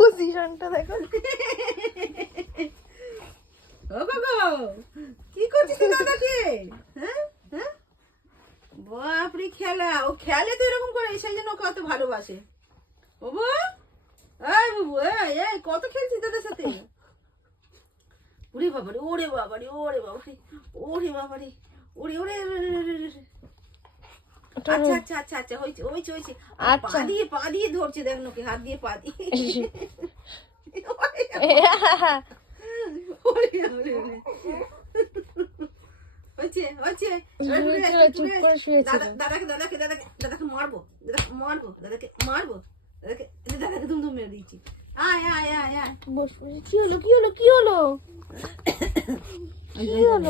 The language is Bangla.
পজিশনটা দেখো। ও বাবা কি করছিস দাদাকে? হ্যাঁ হ্যাঁ বাপরে খেলা, ও খেলে তো এরকম করে, সেই জন্য ওকে অত ভালোবাসে। বাবু এই বাবু এই কত খেলছিস দাদার সাথে? ওরে বাবারে ওরে বাবারে ওরে বাবারে ওরে বাবারে ওরে ওরে। আচ্ছা আচ্ছা আচ্ছা আচ্ছা হয়েছে হয়েছে হয়েছে। পা দিয়ে ধরছে, দেখ নোকে হাত দিয়ে পা দিয়ে। দাদাকে মারবো, দাদাকে মারবো, দাদাকে মারবো, দাদাকে দুম মেরে দিয়েছি। আয় আয় আয় আয়। বস, কি হলো কি হলো কি হলো কি হলো?